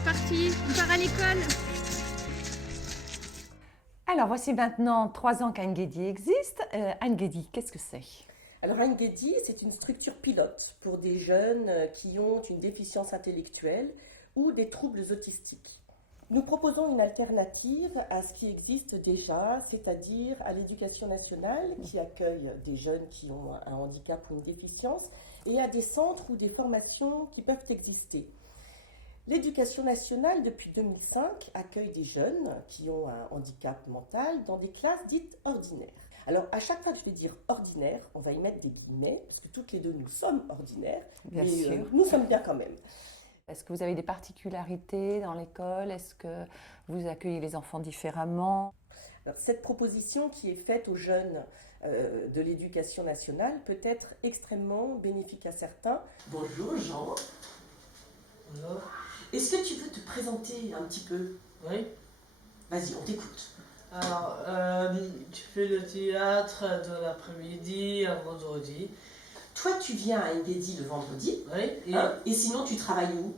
c'est parti, on part à l'école. Alors voici maintenant 3 ans qu'Anne-Guédi existe. Anne-Guédi, qu'est-ce que c'est? Alors Anne-Guédi, c'est une structure pilote pour des jeunes qui ont une déficience intellectuelle ou des troubles autistiques. Nous proposons une alternative à ce qui existe déjà, c'est-à-dire à l'éducation nationale qui accueille des jeunes qui ont un handicap ou une déficience et à des centres ou des formations qui peuvent exister. L'éducation nationale, depuis 2005, accueille des jeunes qui ont un handicap mental dans des classes dites ordinaires. Alors, à chaque fois que je vais dire ordinaire, on va y mettre des guillemets, parce que toutes les deux, nous sommes ordinaires, Bien mais sûr. nous sommes bien quand même. Est-ce que vous avez des particularités dans l'école? Est-ce que vous accueillez les enfants différemment? Alors, cette proposition qui est faite aux jeunes de l'éducation nationale peut être extrêmement bénéfique à certains. Bonjour Jean. Bonjour. Est-ce que tu veux te présenter un petit peu? Oui. Vas-y, on t'écoute. Alors, tu fais le théâtre de l'après-midi à vendredi. Toi, tu viens à Anne-Guédi le vendredi, Oui. et sinon tu travailles où?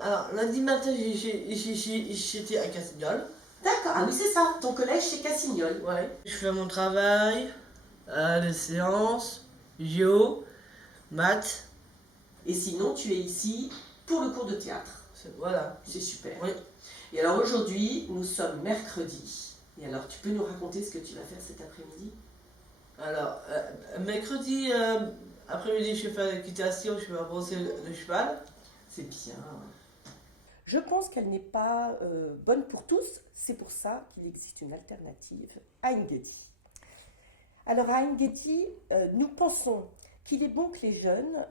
Alors, lundi matin, j'étais à Cassignol. D'accord, ah oui c'est ça, ton collège chez Cassignol. Oui. Je fais mon travail, les séances, géo, maths. Et sinon, tu es ici pour le cours de théâtre. Voilà. C'est super. Oui. Et alors aujourd'hui, nous sommes mercredi. Et alors, tu peux nous raconter ce que tu vas faire cet après-midi? Alors, mercredi après-midi, je fais l'équitation, je vais avancer le cheval. C'est bien. Je pense qu'elle n'est pas bonne pour tous. C'est pour ça qu'il existe une alternative à Anne-Guédi. Alors à Anne-Guédi, nous pensons qu'il est bon que les jeunes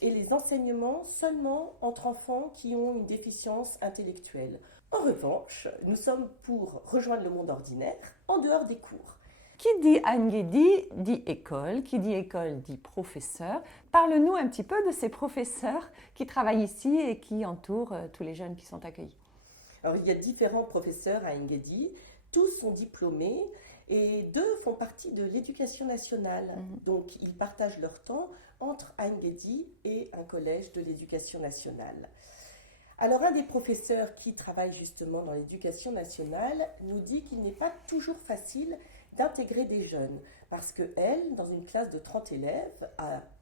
aient les enseignements seulement entre enfants qui ont une déficience intellectuelle. En revanche, nous sommes pour rejoindre le monde ordinaire en dehors des cours. Qui dit Anne-Guédi dit école, qui dit école dit professeur. Parle-nous un petit peu de ces professeurs qui travaillent ici et qui entourent tous les jeunes qui sont accueillis. Alors il y a différents professeurs à Anne-Guédi, tous sont diplômés et 2 font partie de l'éducation nationale. Donc ils partagent leur temps entre Anne-Guédi et un collège de l'éducation nationale. Alors un des professeurs qui travaille justement dans l'éducation nationale nous dit qu'il n'est pas toujours facile d'intégrer des jeunes parce qu'elle, dans une classe de 30 élèves,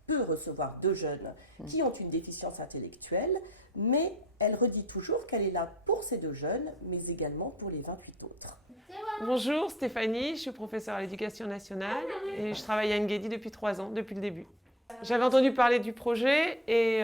peut recevoir 2 jeunes qui ont une déficience intellectuelle, mais elle redit toujours qu'elle est là pour ces 2 jeunes, mais également pour les 28 autres. Bonjour Stéphanie, je suis professeure à l'éducation nationale et je travaille à Anne-Guédi depuis 3 ans, depuis le début. J'avais entendu parler du projet et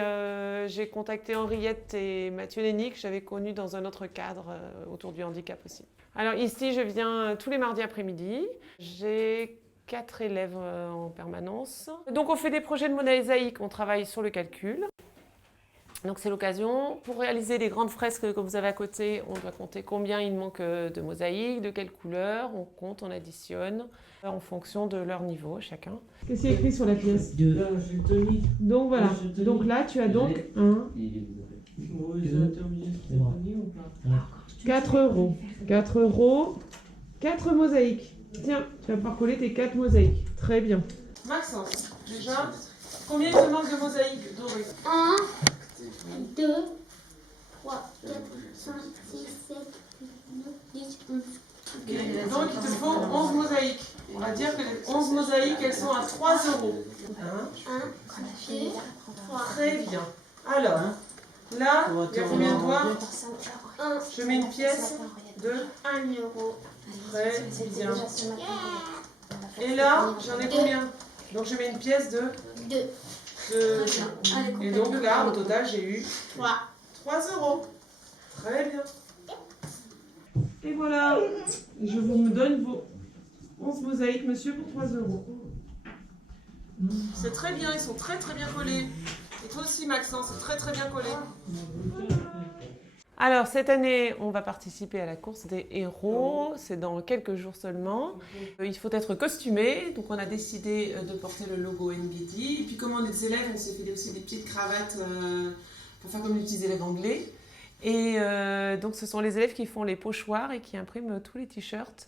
j'ai contacté Henriette et Mathieu Lény que j'avais connus dans un autre cadre autour du handicap aussi. Alors ici, je viens tous les mardis après-midi. J'ai 4 élèves en permanence. Donc on fait des projets de mosaïque, on travaille sur le calcul. Donc c'est l'occasion. Pour réaliser les grandes fresques que vous avez à côté, on doit compter combien il manque de mosaïques, de quelle couleur. On compte, on additionne en fonction de leur niveau chacun. Qu'est-ce qu'il y a écrit sur la pièce? Donc voilà. Donc là, tu as donc 4 euros. 4 euros, 4 mosaïques. Tiens, tu vas pouvoir coller tes 4 mosaïques. Très bien. Maxence, déjà, combien il te manque de mosaïques dorées? 1, 2, 3, 4, 5, 6, 7, 8, 9, 10, 11. Donc il te faut 11 mosaïques. On va dire que les 11 mosaïques, elles sont à 3 euros. 1, 2, 3. Très bien. Alors, là, il y a combien de doigts? 1, Je mets une pièce de 1 euro. très bien. Et là, j'en ai combien? Donc je mets une pièce de 2, Et donc là, au total, j'ai eu 3. 3 euros. Très bien. Et voilà, je vous donne vos 11 mosaïques, monsieur, pour 3 euros. C'est très bien, ils sont très très bien collés. Et toi aussi, Maxence, c'est très très bien collé. Alors, cette année, on va participer à la course des héros. C'est dans quelques jours seulement. Il faut être costumé. Donc, on a décidé de porter le logo Anne-Guédi. Et puis, comme on est des élèves, on s'est fait aussi des petites cravates pour faire comme les petits élèves anglais. Et donc, ce sont les élèves qui font les pochoirs et qui impriment tous les t-shirts.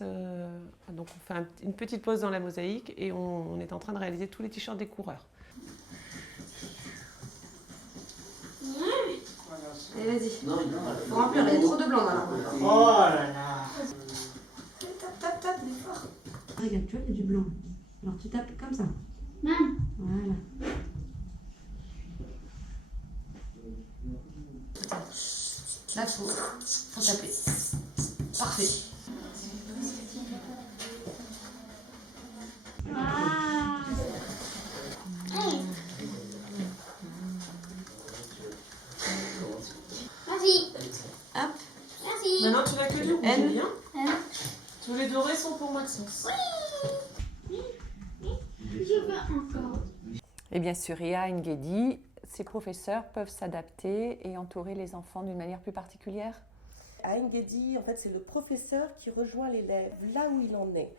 Donc, on fait une petite pause dans la mosaïque et on est en train de réaliser tous les t-shirts des coureurs. Et Allez, vas-y. Non, Faut remplir, il y a trop de blanc dans la roue. Oh là là. Tape, tape, tape, mais fort. Regarde, tu vois, il y a du blanc. Alors tu tapes comme ça. Maman. Voilà. Là, faut taper. Parfait. Merci. Hop. Merci. Maintenant, tu n'as que du rouge, N. bien. Hein? Tous les dorés sont pour Maxence. Je veux encore. Et bien sûr, et à Engedi, ces professeurs peuvent s'adapter et entourer les enfants d'une manière plus particulière. À Engedi, en fait, c'est le professeur qui rejoint l'élève là où il en est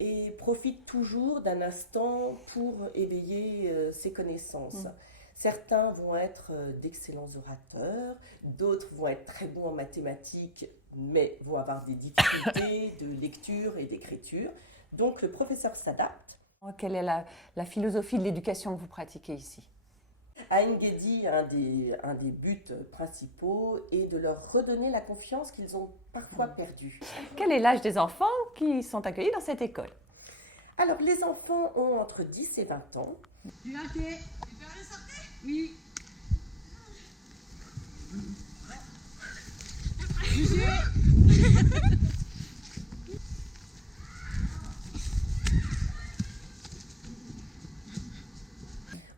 et profite toujours d'un instant pour éveiller ses connaissances. Certains vont être d'excellents orateurs, d'autres vont être très bons en mathématiques, mais vont avoir des difficultés de lecture et d'écriture. Donc le professeur s'adapte. Quelle est la philosophie de l'éducation que vous pratiquez ici? À Engedi, un des buts principaux est de leur redonner la confiance qu'ils ont parfois perdue. Quel est l'âge des enfants qui sont accueillis dans cette école? Alors les enfants ont entre 10 et 20 ans. Tu l'as fait. Tu peux aller sortir? Oui.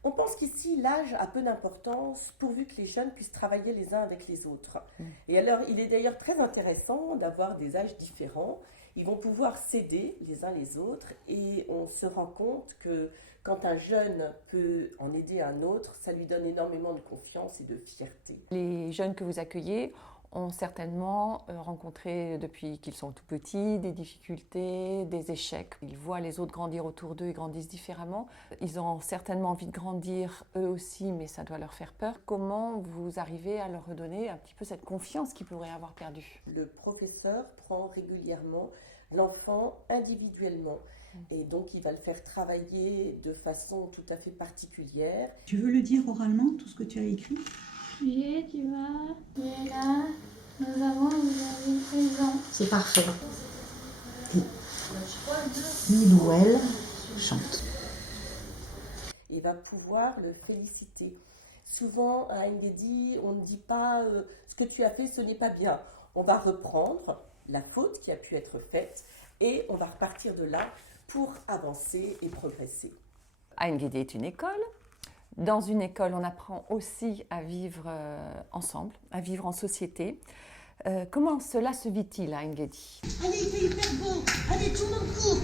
On pense qu'ici, l'âge a peu d'importance pourvu que les jeunes puissent travailler les uns avec les autres. Et alors, il est d'ailleurs très intéressant d'avoir des âges différents. Ils vont pouvoir s'aider les uns les autres et on se rend compte que quand un jeune peut en aider un autre, ça lui donne énormément de confiance et de fierté. Les jeunes que vous accueillez ont certainement rencontré depuis qu'ils sont tout petits des difficultés, des échecs. Ils voient les autres grandir autour d'eux et grandissent différemment. Ils ont certainement envie de grandir eux aussi, mais ça doit leur faire peur. Comment vous arrivez à leur redonner un petit peu cette confiance qu'ils pourraient avoir perdue? Le professeur prend régulièrement l'enfant individuellement et donc il va le faire travailler de façon tout à fait particulière. Tu veux le dire oralement, tout ce que tu as écrit? J'ai, tu vas, j'ai là, nous avons, vous avez présent. C'est parfait. Il ou elle chante. Il va pouvoir le féliciter. Souvent à Engedi, on ne dit pas ce que tu as fait, ce n'est pas bien. On va reprendre la faute qui a pu être faite et on va repartir de là pour avancer et progresser. À Engedi est une école. Dans une école, on apprend aussi à vivre ensemble, à vivre en société. Comment cela se vit-il à Engedi? Allez, il fait hyper beau. Allez, tout le monde court.